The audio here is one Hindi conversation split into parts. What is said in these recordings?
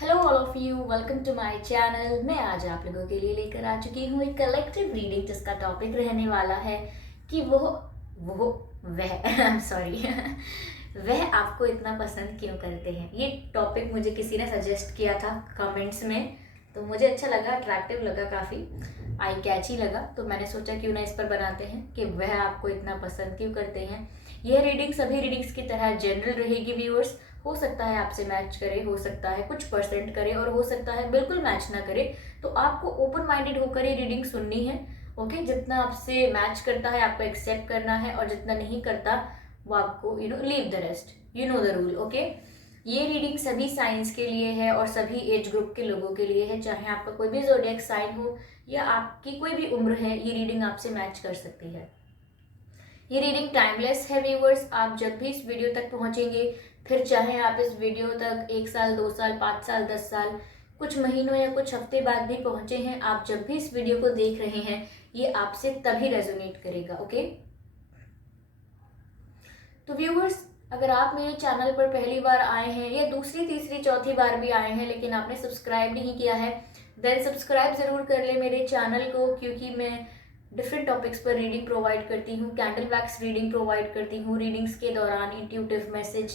Hello all of you, welcome to my channel. मैं आज आप लोगों के लिए लेकर आ चुकी हूँ एक कलेक्टिव रीडिंग जिसका टॉपिक रहने वाला है कि वो वह सॉरी वह आपको इतना पसंद क्यों करते हैं। ये टॉपिक मुझे किसी ने सजेस्ट किया था कमेंट्स में, तो मुझे अच्छा लगा, अट्रैक्टिव लगा, काफ़ी आई कैची लगा, तो मैंने सोचा क्यों ना इस पर बनाते हैं कि वह आपको इतना पसंद क्यों करते हैं। यह रीडिंग सभी रीडिंग्स की तरह जनरल रहेगी व्यूअर्स। हो सकता है आपसे मैच करे, हो सकता है कुछ परसेंट करे और हो सकता है बिल्कुल मैच ना करे, तो आपको ओपन माइंडेड होकर ये रीडिंग सुननी है। ओके, जितना आपसे मैच करता है आपको एक्सेप्ट करना है और जितना नहीं करता वो आपको leave the rest, the rule. Okay, ये रीडिंग सभी साइंस के लिए है और सभी एज ग्रुप के लोगों के लिए है, चाहे आपका कोई भी ज़ोडिएक साइन हो या आपकी कोई भी उम्र है, ये रीडिंग आपसे मैच कर सकती है। ये रीडिंग टाइमलेस है व्यूअर्स। आप जब भी इस वीडियो तक पहुंचेंगे, फिर चाहे आप इस वीडियो तक 1 साल, 2 साल, 5 साल, 10 साल, कुछ महीनों या कुछ हफ्ते बाद भी पहुंचे हैं, आप जब भी इस वीडियो को देख रहे हैं, ये आपसे तभी रेजोनेट करेगा। ओके, तो व्यूअर्स, अगर आप मेरे चैनल पर पहली बार आए हैं या दूसरी, तीसरी, चौथी बार भी आए हैं लेकिन आपने सब्सक्राइब नहीं किया है, देन सब्सक्राइब ज़रूर कर ले मेरे चैनल को, क्योंकि मैं डिफरेंट टॉपिक्स पर रीडिंग प्रोवाइड करती हूँ, कैंडल वैक्स रीडिंग प्रोवाइड करती हूँ, रीडिंग्स के दौरान इंट्यूटिव मैसेज,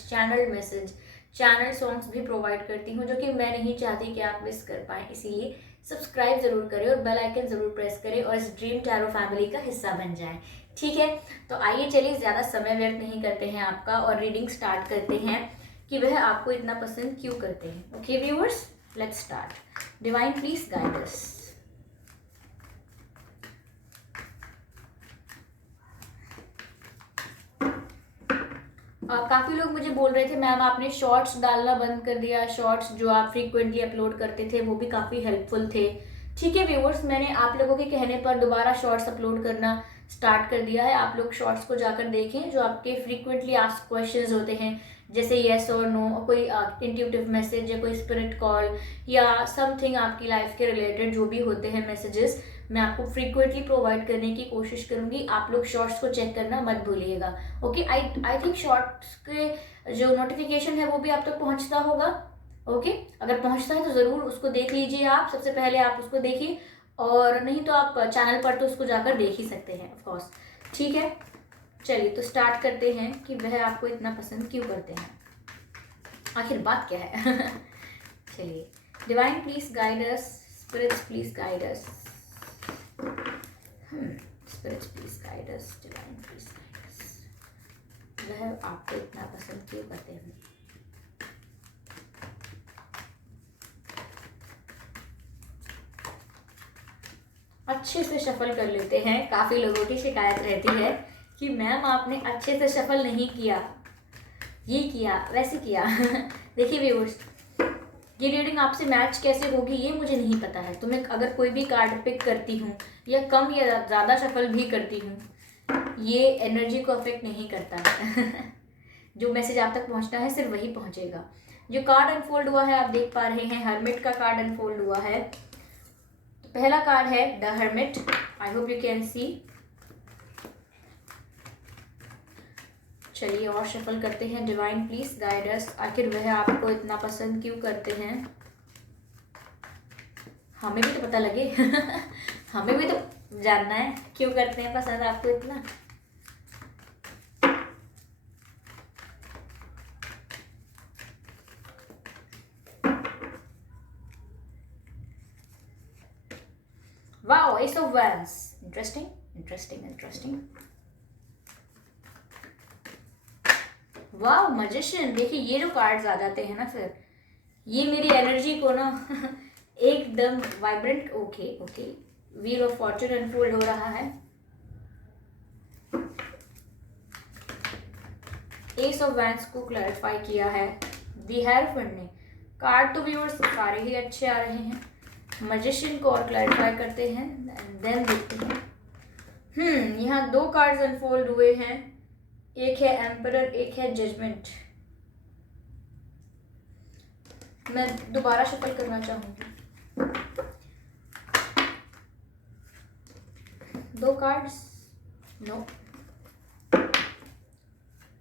चैनल सॉन्ग्स भी प्रोवाइड करती हूँ, जो कि मैं नहीं चाहती कि आप मिस कर पाएँ। इसीलिए सब्सक्राइब ज़रूर करें और बेल आइकन ज़रूर प्रेस करें और इस ड्रीम टैरो फैमिली का हिस्सा बन जाएं। ठीक है, तो आइए चलिए ज़्यादा समय व्यर्थ नहीं करते हैं आपका और रीडिंग स्टार्ट करते हैं कि वह आपको इतना पसंद क्यों करते हैं। Okay viewers, let's start. Divine please guide अस। काफ़ी लोग मुझे बोल रहे थे मैम आपने शॉर्ट्स डालना बंद कर दिया, शॉर्ट्स जो आप फ्रीक्वेंटली अपलोड करते थे वो भी काफ़ी हेल्पफुल थे। ठीक है व्यूअर्स, मैंने आप लोगों के कहने पर दोबारा शॉर्ट्स अपलोड करना स्टार्ट कर दिया है। आप लोग शॉर्ट्स को जाकर देखें, जो आपके फ्रीक्वेंटली आस्क्ड क्वेश्चंस होते हैं, जैसे येस और नो, कोई इंट्यूटिव मैसेज या कोई स्पिरिट कॉल या समथिंग आपकी लाइफ के रिलेटेड जो भी होते हैं मैसेजेस, मैं आपको फ्रीक्वेंटली प्रोवाइड करने की कोशिश करूंगी। आप लोग शॉर्ट्स को चेक करना मत भूलिएगा। ओके, आई थिंक शॉर्ट्स के जो नोटिफिकेशन है वो भी आप तक पहुंचता होगा। ओके, अगर पहुंचता है तो ज़रूर उसको देख लीजिए। आप सबसे पहले आप उसको देखिए, और नहीं तो आप चैनल पर तो उसको जाकर देख ही सकते हैं ऑफकोर्स। ठीक है, चलिए तो स्टार्ट करते हैं कि वह आपको इतना पसंद क्यों करते हैं, आखिर बात क्या है। चलिए, divine please guide us, spirits please guide us, spirits please guide us, divine please guide us, वह आपको इतना पसंद क्यों करते हैं। अच्छे से शफल कर लेते हैं। काफ़ी लोगों की शिकायत रहती है कि मैम आपने अच्छे से शफल नहीं किया, ये किया, वैसे किया। देखिए व्यूअर्स, ये रीडिंग आपसे मैच कैसे होगी ये मुझे नहीं पता है। तो मैं अगर कोई भी कार्ड पिक करती हूँ या कम या ज़्यादा शफल भी करती हूँ, ये एनर्जी को अफेक्ट नहीं करता है। जो मैसेज आप तक पहुँचना है सिर्फ वही पहुँचेगा। जो कार्ड अनफोल्ड हुआ है आप देख पा रहे हैं, हर्मिट का कार्ड अनफोल्ड हुआ है। तो पहला कार्ड है the hermit, I hope you can see. चलिए और शफल करते हैं। डिवाइन प्लीज गाइड अस, आखिर वह आपको इतना पसंद क्यों करते हैं, हमें भी तो पता लगे। हमें भी तो जानना है क्यों करते हैं पसंद आपको इतना। Wow, S of wands, interesting interesting interesting. वाह, मजिशियन। देखिए ये जो कार्ड्स आ जाते हैं ना, फिर ये मेरी एनर्जी को ना एकदम vibrant. Okay okay, wheel of Fortune unfold हो रहा है। एस ऑफ वैंड्स को क्लैरिफाई किया है दी हेयरफेंट ने। कार्ड तो व्यूअर्स सारे ही अच्छे आ रहे हैं। मजिशियन को और क्लैरिफाई करते हैं, देन देखते हैं। यहाँ 2 कार्ड्स अनफोल्ड हुए हैं, एक है एम्परर, एक है जजमेंट। मैं दोबारा शफल करना चाहूंगी। 2 cards, no.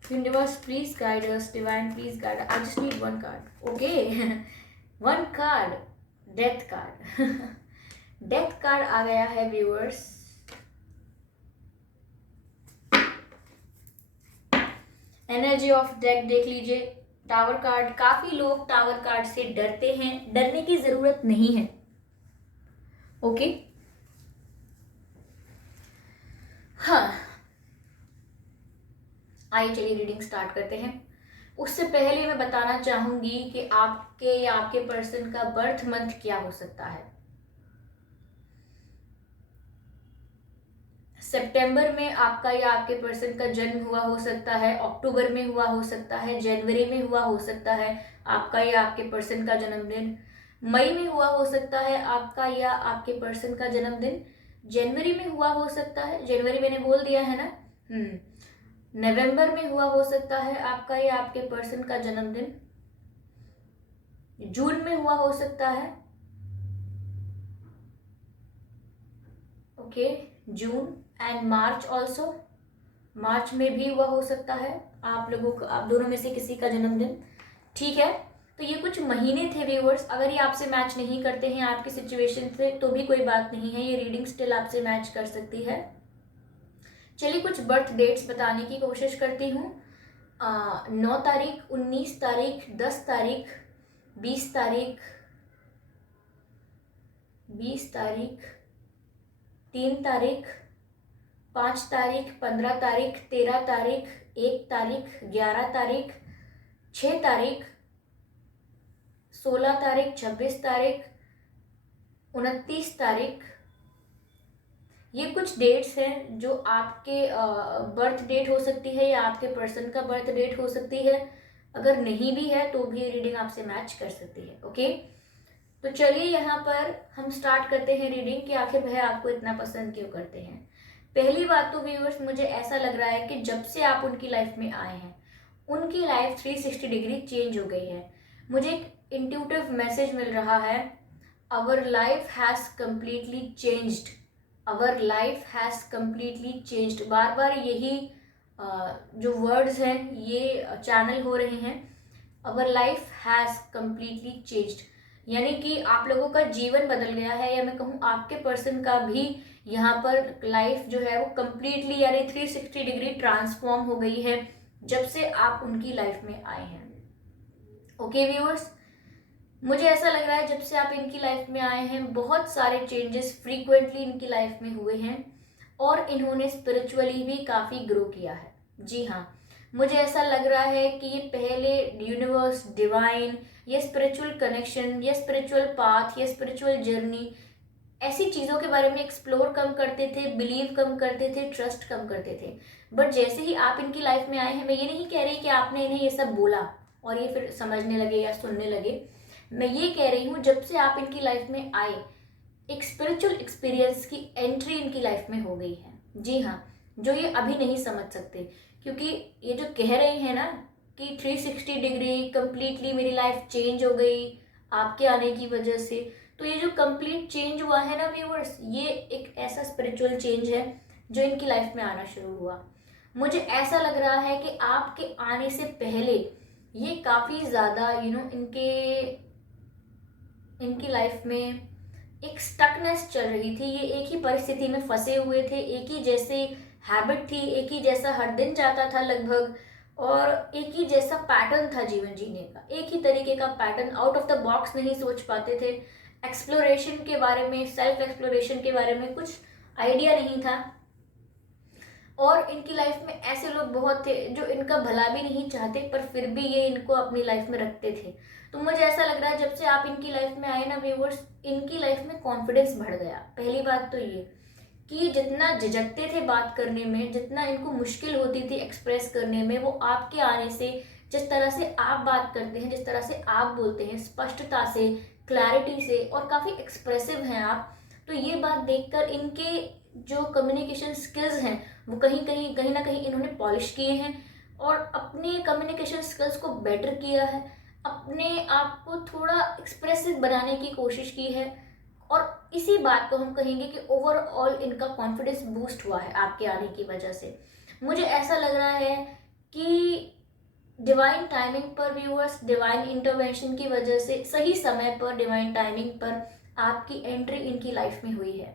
Universe please guide us, divine please guide, I just need 1 card. Okay, one card, death card. Death card आ गया है व्यूअर्स। एनर्जी ऑफ डेथ देख लीजिए। टावर कार्ड, काफी लोग टावर कार्ड से डरते हैं, डरने की जरूरत नहीं है। ओके हाँ, आइए चलिए रीडिंग स्टार्ट करते हैं। उससे पहले मैं बताना चाहूंगी कि आपके या आपके पर्सन का बर्थ मंथ क्या हो सकता है। सितंबर में आपका या आपके पर्सन का जन्म हुआ हो सकता है, अक्टूबर में हुआ हो सकता है, जनवरी में हुआ हो सकता है आपका या आपके पर्सन का जन्मदिन, मई में हुआ हो सकता है आपका या आपके पर्सन का जन्मदिन, जनवरी में हुआ हो सकता है, जनवरी मैंने बोल दिया है ना, नवंबर में हुआ हो सकता है आपका या आपके पर्सन का जन्मदिन, जून में हुआ हो सकता है, okay, June and March also, March में भी हुआ हो सकता है आप लोगों का, आप दोनों में से किसी का जन्मदिन। ठीक है, तो ये कुछ महीने थे व्यूअर्स। अगर ये आपसे मैच नहीं करते हैं आपकी सिचुएशन से तो भी कोई बात नहीं है, ये रीडिंग स्टिल आपसे मैच कर सकती है। चलिए कुछ बर्थ डेट्स बताने की कोशिश करती हूँ। 9 तारीख, 19 तारीख, 10 तारीख, 20 तारीख, 20 तारीख, 3 तारीख, 5 तारीख, 15 तारीख, 13 तारीख, 1 तारीख, 11 तारीख, 6 तारीख, 16 तारीख, 26 तारीख, 29 तारीख। ये कुछ डेट्स हैं जो आपके बर्थ डेट हो सकती है या आपके पर्सन का बर्थ डेट हो सकती है। अगर नहीं भी है तो भी रीडिंग आपसे मैच कर सकती है। ओके, तो चलिए यहाँ पर हम स्टार्ट करते हैं रीडिंग कि आखिर वह आपको इतना पसंद क्यों करते हैं। पहली बात तो व्यूअर्स, मुझे ऐसा लग रहा है कि जब से आप उनकी लाइफ में आए हैं उनकी लाइफ 360 डिग्री चेंज हो गई है। मुझे एक इंट्यूटिव मैसेज मिल रहा है, our life has completely changed, our life has completely changed. बार बार यही जो वर्ड्स हैं ये चैनल हो रहे हैं, our life has completely changed, यानी कि आप लोगों का जीवन बदल गया है, या मैं कहूँ आपके पर्सन का भी यहाँ पर लाइफ जो है वो कम्प्लीटली यानी 360 डिग्री ट्रांसफॉर्म हो गई है जब से आप उनकी लाइफ में आए हैं। ओके व्यूअर्स, मुझे ऐसा लग रहा है जब से आप इनकी लाइफ में आए हैं बहुत सारे चेंजेस फ्रीक्वेंटली इनकी लाइफ में हुए हैं और इन्होंने स्पिरिचुअली भी काफ़ी ग्रो किया है। जी हाँ, मुझे ऐसा लग रहा है कि ये पहले यूनिवर्स, डिवाइन, ये स्पिरिचुअल कनेक्शन, ये स्पिरिचुअल पाथ, ये स्पिरिचुअल जर्नी, ऐसी चीज़ों के बारे में एक्सप्लोर कम करते थे, बिलीव कम करते थे, ट्रस्ट कम करते थे। बट जैसे ही आप इनकी लाइफ में आए हैं, मैं ये नहीं कह रही कि आपने इन्हें ये सब बोला और ये फिर समझने लगे या सुनने लगे, मैं ये कह रही हूँ जब से आप इनकी लाइफ में आए एक स्पिरिचुअल एक्सपीरियंस की एंट्री इनकी लाइफ में हो गई है। जी हाँ, जो ये अभी नहीं समझ सकते, क्योंकि ये जो कह रहे हैं ना कि 360 डिग्री कम्प्लीटली मेरी लाइफ चेंज हो गई आपके आने की वजह से, तो ये जो कंप्लीट चेंज हुआ है ना व्यूअर्स, ये एक ऐसा स्पिरिचुअल चेंज है जो इनकी लाइफ में आना शुरू हुआ। मुझे ऐसा लग रहा है कि आपके आने से पहले ये काफ़ी ज़्यादा इनकी लाइफ में एक स्टकनेस चल रही थी। ये एक ही परिस्थिति में फंसे हुए थे, एक ही जैसे हैबिट थी, एक ही जैसा हर दिन जाता था लगभग, और एक ही जैसा पैटर्न था जीवन जीने का, एक ही तरीके का pattern, out of the box नहीं सोच पाते थे, एक्सप्लोरेशन के बारे में, सेल्फ एक्सप्लोरेशन के बारे में कुछ आइडिया नहीं था। और इनकी लाइफ में ऐसे लोग बहुत थे जो इनका भला भी नहीं चाहते पर फिर भी ये इनको अपनी लाइफ में रखते थे। तो मुझे ऐसा लग रहा है जब से आप इनकी लाइफ में आए ना व्यूअर्स, इनकी लाइफ में कॉन्फिडेंस बढ़ गया। पहली बात तो ये कि जितना झिझकते थे बात करने में, जितना इनको मुश्किल होती थी एक्सप्रेस करने में, वो आपके आने से, जिस तरह से आप बात करते हैं, जिस तरह से आप बोलते हैं, स्पष्टता से, क्लैरिटी से, और काफ़ी एक्सप्रेसिव हैं आप, तो ये बात देखकर इनके जो कम्युनिकेशन स्किल्स हैं वो कहीं ना कहीं इन्होंने पॉलिश किए हैं और अपने कम्युनिकेशन स्किल्स को बेटर किया है, अपने आप को थोड़ा एक्सप्रेसिव बनाने की कोशिश की है, और इसी बात को हम कहेंगे कि ओवरऑल इनका कॉन्फिडेंस बूस्ट हुआ है आपके आने की वजह से। मुझे ऐसा लग रहा है कि डिवाइन टाइमिंग पर व्यूअर्स, डिवाइन इंटरवेंशन की वजह से सही समय पर, डिवाइन टाइमिंग पर आपकी एंट्री इनकी लाइफ में हुई है।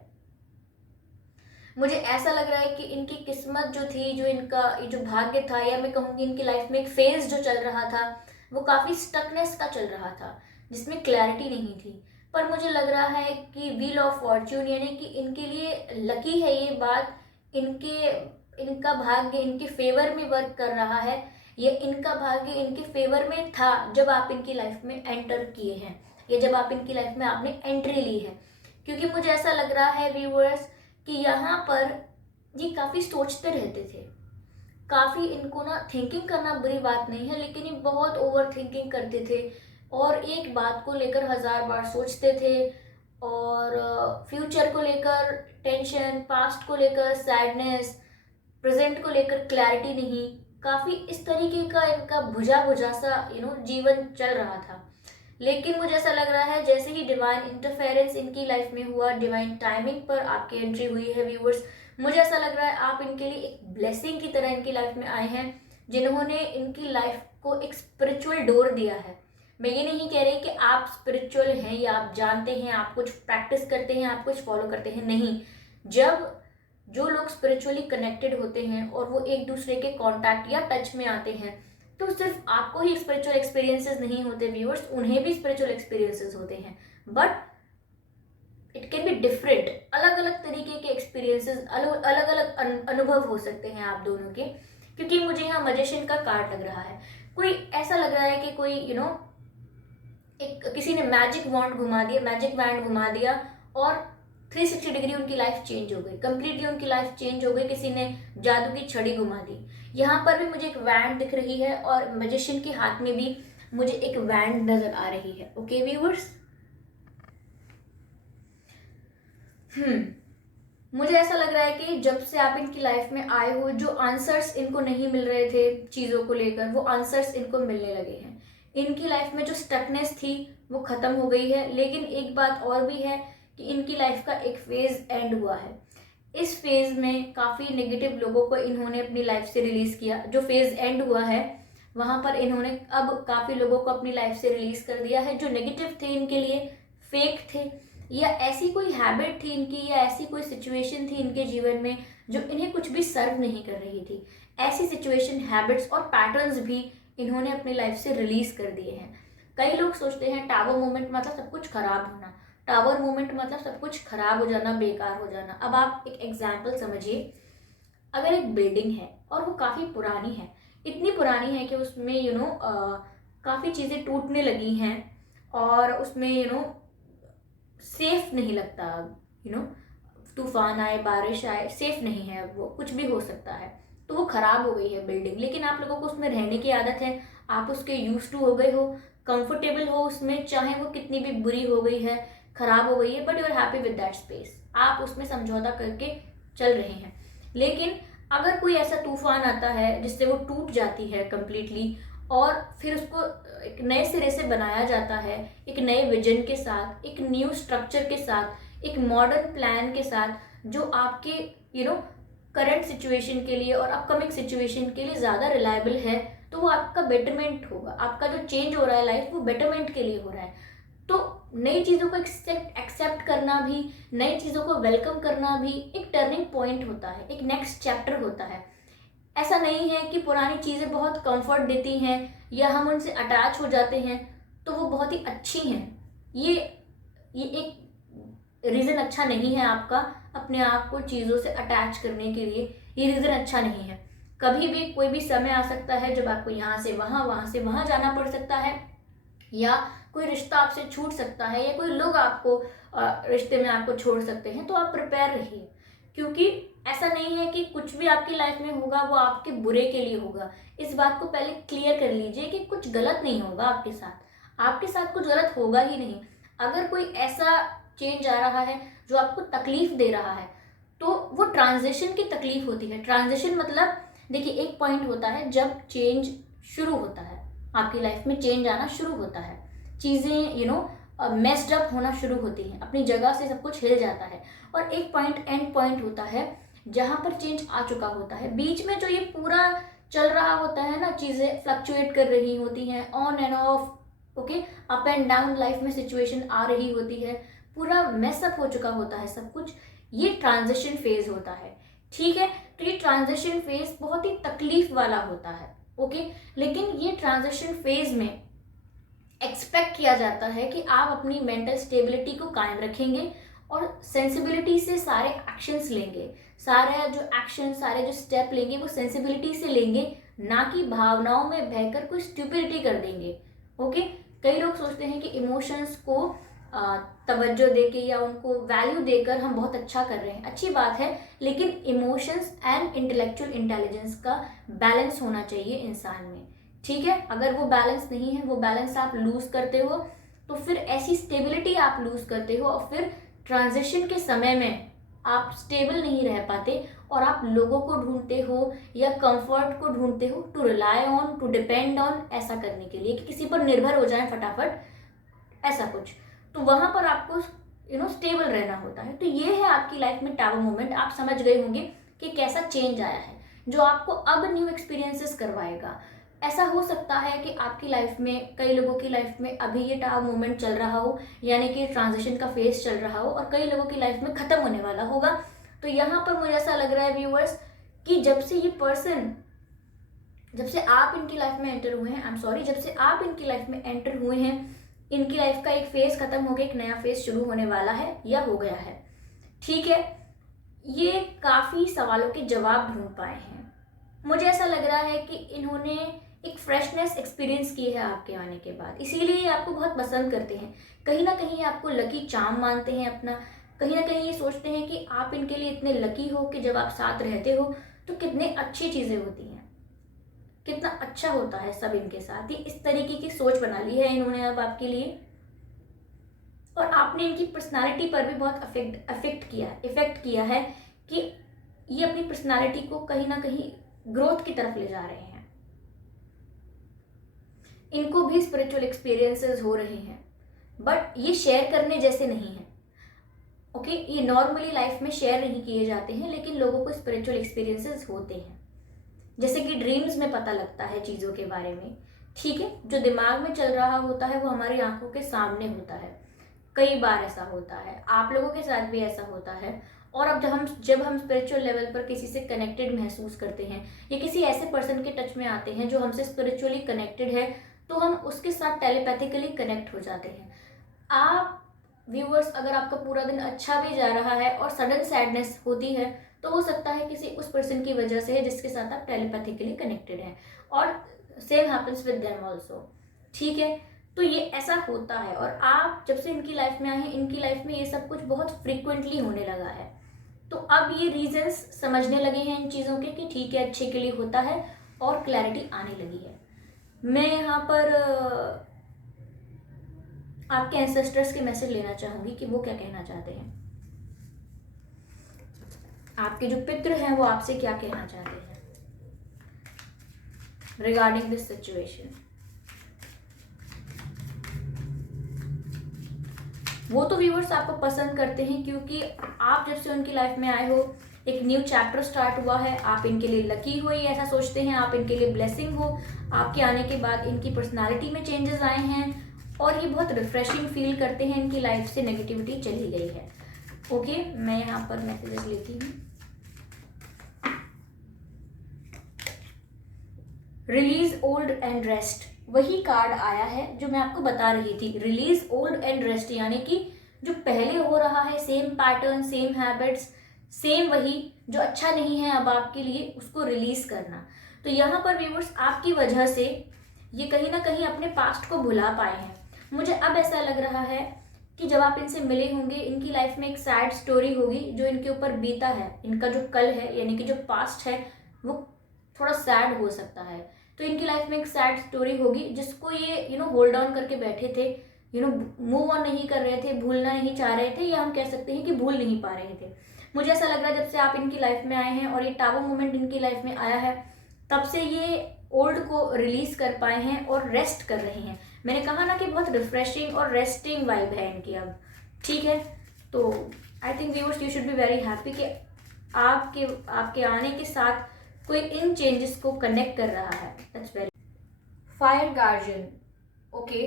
मुझे ऐसा लग रहा है कि इनकी किस्मत जो थी, जो इनका ये जो भाग्य था, या मैं कहूँगी इनकी लाइफ में एक फेज जो चल रहा था वो काफ़ी स्टकनेस का चल रहा था, जिसमें क्लैरिटी नहीं थी। पर मुझे लग रहा है कि व्हील ऑफ फॉर्च्यून, यानी कि इनके लिए लकी है ये बात, इनका भाग्य इनके फेवर में वर्क कर रहा है, या इनका भाग्य इनके फेवर में था जब आप इनकी लाइफ में एंटर किए हैं, या जब आप इनकी लाइफ में आपने एंट्री ली है। क्योंकि मुझे ऐसा लग रहा है व्यूअर्स कि यहाँ पर ये काफ़ी सोचते रहते थे, काफ़ी इनको ना थिंकिंग करना बुरी बात नहीं है, लेकिन ये बहुत ओवर थिंकिंग करते थे और एक बात को लेकर 1000 बार सोचते थे, और फ्यूचर को लेकर टेंशन, पास्ट को लेकर सैडनेस, प्रेजेंट को लेकर क्लैरिटी नहीं, काफ़ी इस तरीके का इनका भुजा भुजा सा जीवन चल रहा था। लेकिन मुझे ऐसा लग रहा है जैसे ही डिवाइन इंटरफेरेंस इनकी लाइफ में हुआ, डिवाइन टाइमिंग पर आपकी एंट्री हुई है व्यूअर्स, मुझे ऐसा लग रहा है आप इनके लिए एक ब्लेसिंग की तरह इनकी लाइफ में आए हैं, जिन्होंने इनकी लाइफ को एक स्पिरिचुअल डोर दिया है। मैं ये नहीं कह रही कि आप स्पिरिचुअल हैं या आप जानते हैं, आप कुछ प्रैक्टिस करते हैं, आप कुछ फॉलो करते हैं, नहीं। जब जो लोग स्पिरिचुअली कनेक्टेड होते हैं और वो एक दूसरे के कांटेक्ट या टच में आते हैं, तो सिर्फ आपको ही स्पिरिचुअल एक्सपीरियंसेस नहीं होते व्यूअर्स, उन्हें भी स्पिरिचुअल एक्सपीरियंसेस होते हैं, but it can be different. अलग अलग तरीके के एक्सपीरियंसेस, अलग अलग अनुभव हो सकते हैं आप दोनों के। क्योंकि मुझे यहाँ मजिशियन का कार्ड लग रहा है, कोई ऐसा लग रहा है कि कोई एक किसी ने मैजिक वैंड घुमा दिया और 360 डिग्री उनकी लाइफ चेंज हो गई, कंप्लीटली उनकी लाइफ चेंज हो गई, किसी ने जादू की छड़ी घुमा दी। यहाँ पर भी मुझे एक वैंड दिख रही है और मैजिशियन के हाथ में भी मुझे एक वैंड नजर आ रही है। ओके व्यूअर्स, मुझे ऐसा लग रहा है कि जब से आप इनकी लाइफ में आए हो, जो आंसर्स इनको नहीं मिल रहे थे चीज़ों को लेकर, वो आंसर्स इनको मिलने लगे हैं। इनकी लाइफ में जो स्टकनेस थी वो ख़त्म हो गई है। लेकिन एक बात और भी है कि इनकी लाइफ का एक फेज़ एंड हुआ है। इस फेज़ में काफ़ी नेगेटिव लोगों को इन्होंने अपनी लाइफ से रिलीज़ किया। जो फेज़ एंड हुआ है वहाँ पर इन्होंने अब काफ़ी लोगों को अपनी लाइफ से रिलीज़ कर दिया है, जो नेगेटिव थे इनके लिए, फेक थे, या ऐसी कोई हैबिट थी इनकी, या ऐसी कोई सिचुएशन थी इनके जीवन में जो इन्हें कुछ भी सर्व नहीं कर रही थी। ऐसी सिचुएशन, हैबिट्स और पैटर्न्स भी इन्होंने अपनी लाइफ से रिलीज़ कर दिए हैं। कई लोग सोचते हैं टावर मोमेंट मतलब सब कुछ खराब होना, टावर मोमेंट मतलब सब कुछ खराब हो जाना, बेकार हो जाना। अब आप एक एग्जाम्पल समझिए, अगर एक बिल्डिंग है और वो काफ़ी पुरानी है, इतनी पुरानी है कि उसमें काफ़ी चीज़ें टूटने लगी हैं और उसमें सेफ नहीं लगता, तूफान आए, बारिश आए, सेफ नहीं है, वो कुछ भी हो सकता है, तो वो ख़राब हो गई है बिल्डिंग। लेकिन आप लोगों को उसमें रहने की आदत है, आप उसके यूज टू हो गए हो, कंफर्टेबल हो उसमें, चाहे वो कितनी भी बुरी हो गई है, ख़राब हो गई है, but you are happy with that space, आप उसमें समझौता करके चल रहे हैं। लेकिन अगर कोई ऐसा तूफान आता है जिससे वो टूट जाती है कम्प्लीटली, और फिर उसको एक नए सिरे से बनाया जाता है, एक नए विजन के साथ, एक न्यू स्ट्रक्चर के साथ, एक मॉडर्न प्लान के साथ, जो आपके करंट सिचुएशन के लिए और अपकमिंग सिचुएशन के लिए ज़्यादा रिलायबल है, तो वो आपका बेटरमेंट होगा। आपका जो चेंज हो रहा है लाइफ, वो बेटरमेंट के लिए हो रहा है। तो नई चीज़ों को एक्सेप्ट करना भी, नई चीज़ों को वेलकम करना भी एक टर्निंग पॉइंट होता है, एक नेक्स्ट चैप्टर होता है। ऐसा नहीं है कि पुरानी चीज़ें बहुत कंफर्ट देती हैं या हम उनसे अटैच हो जाते हैं तो वो बहुत ही अच्छी हैं। ये एक रीज़न अच्छा नहीं है आपका अपने आप को चीज़ों से अटैच करने के लिए, ये रीज़न अच्छा नहीं है। कभी भी कोई भी समय आ सकता है जब आपको यहाँ से वहाँ, वहाँ से वहाँ जाना पड़ सकता है, या कोई रिश्ता आपसे छूट सकता है, या कोई लोग आपको रिश्ते में आपको छोड़ सकते हैं। तो आप प्रिपेयर रहिए, क्योंकि ऐसा नहीं है कि कुछ भी आपकी लाइफ में होगा वो आपके बुरे के लिए होगा। इस बात को पहले क्लियर कर लीजिए कि कुछ गलत नहीं होगा आपके साथ कुछ गलत होगा ही नहीं। अगर कोई ऐसा चेंज आ रहा है जो आपको तकलीफ दे रहा है, तो वो ट्रांजिशन की तकलीफ होती है। ट्रांजिशन मतलब देखिए, एक पॉइंट होता है जब चेंज शुरू होता है, आपकी लाइफ में चेंज आना शुरू होता है, चीज़ें मेस्ड अप होना शुरू होती हैं, अपनी जगह से सब कुछ हिल जाता है। और एक पॉइंट, एंड पॉइंट होता है जहाँ पर चेंज आ चुका होता है। बीच में जो ये पूरा चल रहा होता है ना, चीज़ें फ्लक्चुएट कर रही होती हैं, on end of, okay, up and down life में सिचुएशन आ रही होती है, पूरा मेसअप हो चुका होता है सब कुछ, ये ट्रांजिशन फेज होता है, ठीक है। तो ये ट्रांजिशन फेज बहुत ही तकलीफ वाला होता है, ओके। लेकिन ये ट्रांजिशन फेज में एक्सपेक्ट किया जाता है कि आप अपनी मेंटल स्टेबिलिटी को कायम रखेंगे और सेंसिबिलिटी से सारे एक्शंस लेंगे, सारे जो स्टेप लेंगे वो सेंसिबिलिटी से लेंगे, ना कि भावनाओं में बहकर कोई स्टुपिडिटी कर देंगे, ओके। कई लोग सोचते हैं कि इमोशंस को तवज्जो देके या उनको वैल्यू देकर हम बहुत अच्छा कर रहे हैं, अच्छी बात है, लेकिन इमोशंस एंड इंटेलेक्चुअल इंटेलिजेंस का बैलेंस होना चाहिए इंसान में, ठीक है। अगर वो बैलेंस नहीं है, वो बैलेंस आप लूज करते हो, तो फिर ऐसी स्टेबिलिटी आप लूज करते हो और फिर ट्रांजिशन के समय में आप स्टेबल नहीं रह पाते और आप लोगों को ढूंढते हो या कंफर्ट को ढूंढते हो, to rely on, to depend on, ऐसा करने के लिए कि किसी पर निर्भर हो जाए फटाफट, ऐसा कुछ। तो वहां पर आपको स्टेबल रहना होता है। तो ये है आपकी लाइफ में टावर मोमेंट। आप समझ गए होंगे कि कैसा चेंज आया है जो आपको अब न्यू एक्सपीरियंसेस करवाएगा। ऐसा हो सकता है कि आपकी लाइफ में, कई लोगों की लाइफ में अभी ये टावर मोमेंट चल रहा हो, यानी कि ट्रांजिशन का फेज चल रहा हो, और कई लोगों की लाइफ में खत्म होने वाला होगा। तो यहाँ पर मुझे ऐसा लग रहा है व्यूअर्स कि जब से आप इनकी लाइफ में एंटर हुए हैं, आई एम सॉरी, जब से आप इनकी लाइफ में एंटर हुए हैं, इनकी लाइफ का एक फेज खत्म हो गया, एक नया फेज शुरू होने वाला है या हो गया है, ठीक है। ये काफी सवालों के जवाब ढूंढ पाए हैं। मुझे ऐसा लग रहा है कि इन्होंने एक फ्रेशनेस एक्सपीरियंस की है आपके आने के बाद, इसीलिए आपको बहुत पसंद करते हैं। कहीं ना कहीं आपको लकी चार्म मानते हैं अपना, कहीं ना कहीं ये सोचते हैं कि आप इनके लिए इतने लकी हो कि जब आप साथ रहते हो तो कितने अच्छी चीजें होती हैं, कितना अच्छा होता है सब इनके साथ। ही इस तरीके की सोच बना ली है इन्होंने अब आपके लिए, और आपने इनकी पर्सनालिटी पर भी बहुत इफेक्ट किया है कि ये अपनी पर्सनालिटी को कहीं ना कहीं ग्रोथ की तरफ ले जा रहे हैं। इनको भी स्पिरिचुअल एक्सपीरियंसेस हो रहे हैं, बट ये शेयर करने जैसे नहीं है, ओके। ये नॉर्मली लाइफ में शेयर नहीं किए जाते हैं, लेकिन लोगों को स्पिरिचुअल एक्सपीरियंसेस होते हैं, जैसे कि ड्रीम्स में पता लगता है चीज़ों के बारे में, ठीक है। जो दिमाग में चल रहा होता है वो हमारी आंखों के सामने होता है, कई बार ऐसा होता है, आप लोगों के साथ भी ऐसा होता है। और अब जब हम स्पिरिचुअल लेवल पर किसी से कनेक्टेड महसूस करते हैं या किसी ऐसे पर्सन के टच में आते हैं जो हमसे स्पिरिचुअली कनेक्टेड है, तो हम उसके साथ टेलीपैथिकली कनेक्ट हो जाते हैं। आप व्यूअर्स, अगर आपका पूरा दिन अच्छा भी जा रहा है और सडन सैडनेस होती है, तो हो सकता है किसी उस पर्सन की वजह से है जिसके साथ आप टेलीपैथिकली कनेक्टेड हैं, और same happens with them also, ठीक है। तो ये ऐसा होता है, और आप जब से इनकी लाइफ में आए हैं, इनकी लाइफ में ये सब कुछ बहुत फ्रीक्वेंटली होने लगा है। तो अब ये रीजंस समझने लगे हैं इन चीज़ों के कि ठीक है, अच्छे के लिए होता है, और क्लैरिटी आने लगी है। मैं यहाँ पर आपके एंसेस्टर्स के मैसेज लेना चाहूँगी कि वो क्या कहना चाहते हैं। आपके जो पितृ हैं वो आपसे क्या कहना चाहते हैं रिगार्डिंग दिस सिचुएशन। वो तो व्यूअर्स आपको पसंद करते हैं, क्योंकि आप जब से उनकी लाइफ में आए हो, एक न्यू चैप्टर स्टार्ट हुआ है, आप इनके लिए लकी हो, ये ऐसा सोचते हैं, आप इनके लिए ब्लेसिंग हो। आपके आने के बाद इनकी पर्सनालिटी में चेंजेस आए हैं, और ये बहुत रिफ्रेशिंग फील करते हैं, इनकी लाइफ से नेगेटिविटी चली गई है, ओके। मैं यहाँ पर मैसेजेस लेती हूँ। रिलीज ओल्ड एंड रेस्ट, वही कार्ड आया है जो मैं आपको बता रही थी। रिलीज ओल्ड एंड रेस्ट, यानी कि जो पहले हो रहा है, same pattern, same habits, same वही जो अच्छा नहीं है अब आपके लिए, उसको रिलीज करना। तो यहाँ पर व्यूअर्स, आपकी वजह से ये कहीं ना कहीं अपने पास्ट को भुला पाए हैं। मुझे अब ऐसा लग रहा है कि जब आप इनसे मिले होंगे, इनकी लाइफ में एक सैड स्टोरी होगी जो इनके ऊपर बीता है। इनका जो कल है, यानी कि जो पास्ट है, वो थोड़ा सैड हो सकता है। तो इनकी लाइफ में एक सैड स्टोरी होगी जिसको ये होल्ड ऑन करके बैठे थे, मूव ऑन नहीं कर रहे थे, भूलना नहीं चाह रहे थे, या हम कह सकते हैं कि भूल नहीं पा रहे थे। मुझे ऐसा लग रहा है जब से आप इनकी लाइफ में आए हैं और ये टावर मोमेंट इनकी लाइफ में आया है, तब से ये ओल्ड को रिलीज कर पाए हैं और रेस्ट कर रहे हैं। मैंने कहा ना कि बहुत रिफ्रेशिंग और रेस्टिंग वाइब है इनकी अब, ठीक है। तो I think viewers, you should be very happy कि आपके आने के साथ कोई इन चेंजेस को कनेक्ट कर रहा है। That's very fire guardian. Okay,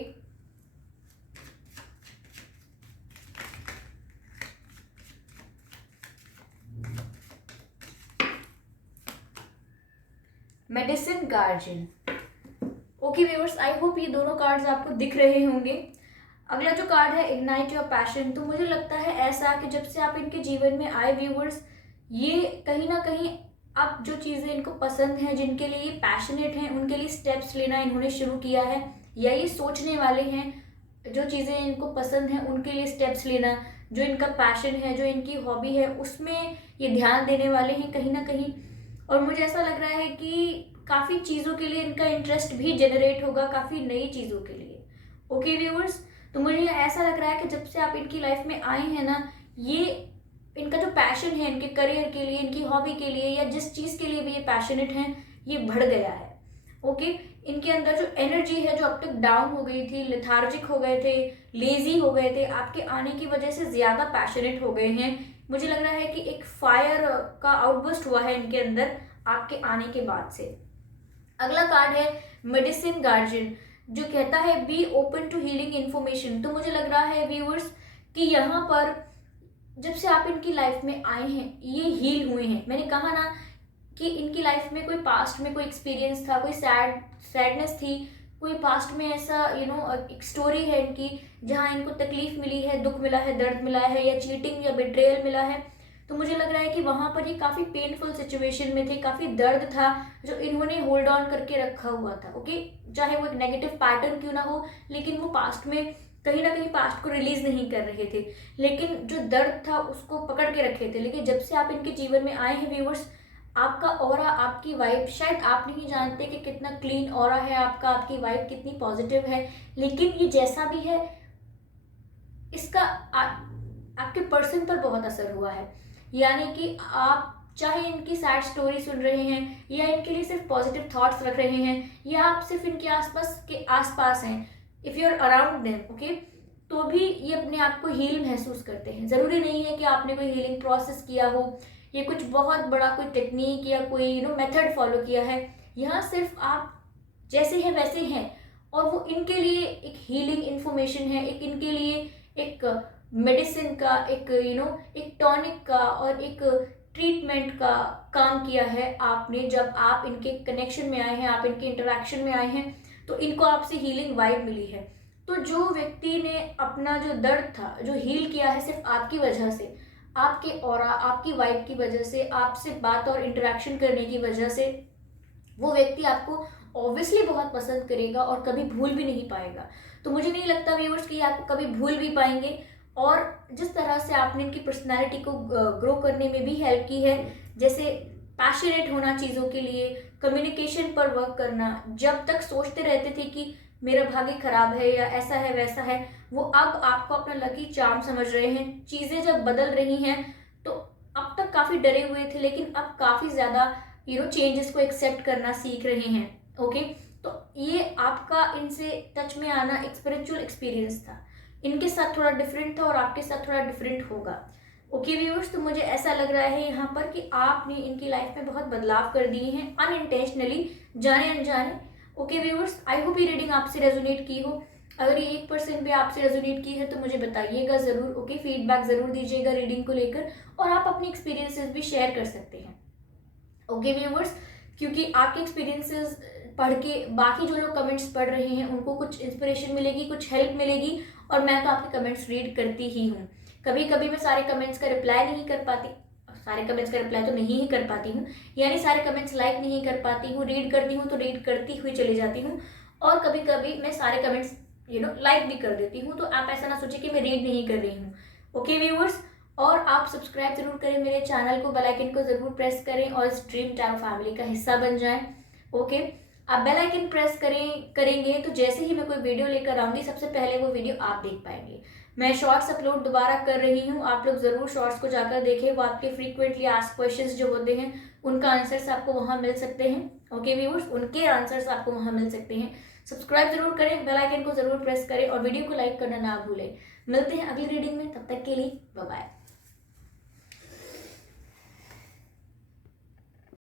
medicine guardian. Okay viewers, I hope ये दोनों कार्ड्स आपको दिख रहे होंगे। अगला जो कार्ड है इग्नाइट योर पैशन, तो मुझे लगता है ऐसा कि जब से आप इनके जीवन में आए व्यूअर्स, ये कहीं ना कहीं अब जो चीज़ें इनको पसंद हैं, जिनके लिए ये पैशनेट हैं, उनके लिए स्टेप्स लेना इन्होंने शुरू किया है, या ये सोचने वाले हैं जो चीज़ें इनको पसंद हैं उनके लिए स्टेप्स लेना, जो इनका पैशन है, जो इनकी हॉबी है, उसमें ये ध्यान देने वाले हैं कहीं ना कहीं। और मुझे ऐसा लग रहा है कि काफ़ी चीज़ों के लिए इनका इंटरेस्ट भी जनरेट होगा, काफ़ी नई चीज़ों के लिए। ओके व्यूअर्स, तो मुझे ऐसा लग रहा है कि जब से आप इनकी लाइफ में आए हैं ना, ये इनका जो पैशन है इनके करियर के लिए, इनकी हॉबी के लिए, या जिस चीज़ के लिए भी ये पैशनेट हैं, ये बढ़ गया है। ओके, इनके अंदर जो एनर्जी है, जो अब तक डाउन हो गई थी, लेथार्जिक हो गए थे, लेजी हो गए थे, आपके आने की वजह से ज़्यादा पैशनेट हो गए हैं। मुझे लग रहा है कि एक फायर का आउटबर्स्ट हुआ है इनके अंदर आपके आने के बाद से। अगला कार्ड है मेडिसिन गार्जियन, जो कहता है be open to healing information. तो मुझे लग रहा है व्यूअर्स कि यहाँ पर जब से आप इनकी लाइफ में आए हैं, ये हील हुए हैं। मैंने कहा ना कि इनकी लाइफ में कोई पास्ट में कोई एक्सपीरियंस था, कोई सैडनेस थी, कोई पास्ट में ऐसा एक स्टोरी है इनकी जहाँ इनको तकलीफ मिली है, दुख मिला है, दर्द मिला है, या चीटिंग या बिट्रेयल मिला है। तो मुझे लग रहा है कि वहाँ पर ये काफ़ी पेनफुल सिचुएशन में थे, काफ़ी दर्द था जो इन्होंने होल्ड ऑन करके रखा हुआ था। ओके, चाहे वो एक नेगेटिव पैटर्न क्यों ना हो, लेकिन वो पास्ट में कहीं ना कहीं पास्ट को रिलीज नहीं कर रहे थे, लेकिन जो दर्द था उसको पकड़ के रखे थे। लेकिन जब से आप इनके जीवन में आए हैं व्यूअर्स, आपका ऑरा, आपकी वाइब, शायद आप नहीं जानते कि कितना क्लीन ऑरा है आपका, आपकी वाइब कितनी पॉजिटिव है, लेकिन ये जैसा भी है इसका आपके पर्सन पर बहुत असर हुआ है। यानी कि आप चाहे इनकी सैड स्टोरी सुन रहे हैं, या इनके लिए सिर्फ पॉजिटिव थॉट्स रख रहे हैं, या आप सिर्फ इनके आसपास हैं, if you are around them, okay, तो भी ये अपने आप को हील महसूस करते हैं। ज़रूरी नहीं है कि आपने कोई हीलिंग प्रोसेस किया हो, ये कुछ बहुत बड़ा कोई टेक्निक या कोई मेथड फॉलो किया है। यहाँ सिर्फ आप जैसे हैं वैसे हैं, और वो इनके लिए एक हीलिंग इन्फॉर्मेशन है, एक इनके लिए एक मेडिसिन का, एक एक टॉनिक का और एक ट्रीटमेंट का काम किया है आपने। जब आप इनके कनेक्शन में आए हैं, आप इनके इंटरेक्शन में आए हैं, तो इनको आपसे हीलिंग वाइब मिली है। तो जो व्यक्ति ने अपना जो दर्द था जो हील किया है सिर्फ आपकी वजह से, आपके ऑरा, आपकी वाइब की वजह से, आपसे बात और इंटरेक्शन करने की वजह से, वो व्यक्ति आपको ऑब्वियसली बहुत पसंद करेगा और कभी भूल भी नहीं पाएगा। तो मुझे नहीं लगता व्यूअर्स कि आपको कभी भूल भी पाएंगे। और जिस तरह से आपने इनकी पर्सनालिटी को ग्रो करने में भी हेल्प की है, जैसे पैशनेट होना चीज़ों के लिए, कम्युनिकेशन पर वर्क करना, जब तक सोचते रहते थे कि मेरा भाग्य खराब है या ऐसा है वैसा है, वो अब आपको अपना लकी चार्म समझ रहे हैं। चीज़ें जब बदल रही हैं, तो अब तक काफ़ी डरे हुए थे, लेकिन अब काफ़ी ज़्यादा चेंजेस को एक्सेप्ट करना सीख रहे हैं। ओके, तो ये आपका इनसे टच में आना एक स्पिरिचुअल एक्सपीरियंस था। इनके साथ थोड़ा डिफरेंट था और आपके साथ थोड़ा डिफरेंट होगा। ओके व्यूअर्स, तो मुझे ऐसा लग रहा है यहाँ पर कि आपने इनकी लाइफ में बहुत बदलाव कर दिए हैं अनइंटेंशनली, जाने अनजाने। ओके व्यूअर्स, आई होप ये रीडिंग आपसे रेजोनेट की हो। अगर ये 1% भी आपसे रेजोनेट की है तो मुझे बताइएगा ज़रूर। ओके, फीडबैक ज़रूर दीजिएगा रीडिंग को लेकर, और आप अपने एक्सपीरियंसेस भी शेयर कर सकते हैं। ओके व्यूअर्स, क्योंकि आपके एक्सपीरियंसेस पढ़ के बाकी जो लोग कमेंट्स पढ़ रहे हैं उनको कुछ इंस्पिरेशन मिलेगी, कुछ हेल्प मिलेगी, और मैं तो आपके कमेंट्स रीड करती ही हूँ। कभी कभी मैं सारे कमेंट्स का रिप्लाई नहीं कर पाती, सारे कमेंट्स का रिप्लाई तो नहीं ही कर पाती हूँ, यानी सारे कमेंट्स लाइक नहीं कर पाती हूँ। रीड करती हूँ तो रीड करती हुई चली जाती हूँ, और कभी कभी मैं सारे कमेंट्स लाइक भी कर देती हूँ। तो आप ऐसा ना सोचिए कि मैं रीड नहीं कर रही हूँ। ओके व्यूअर्स, और आप सब्सक्राइब जरूर करें मेरे चैनल को, बेल आइकन को जरूर प्रेस करें और इस ड्रीम टैरो फैमिली का हिस्सा बन जाएं। ओके, आप बेल आइकन प्रेस करेंगे तो जैसे ही मैं कोई वीडियो लेकर आऊँगी, सबसे पहले वो वीडियो आप देख पाएंगे। मैं शॉर्ट्स अपलोड दोबारा कर रही हूँ, आप लोग ज़रूर शॉर्ट्स को जाकर देखें। वो आपके फ्रीक्वेंटली आस्क्ड क्वेश्चंस जो होते हैं उनका आंसर्स आपको वहाँ मिल सकते हैं। ओके व्यूअर्स, उनके आंसर्स आपको वहाँ मिल सकते हैं। सब्सक्राइब जरूर करें, बेल आइकन को जरूर प्रेस करें और वीडियो को लाइक करना ना भूलें। मिलते हैं अगली रीडिंग में, तब तक के लिए बाय बाय।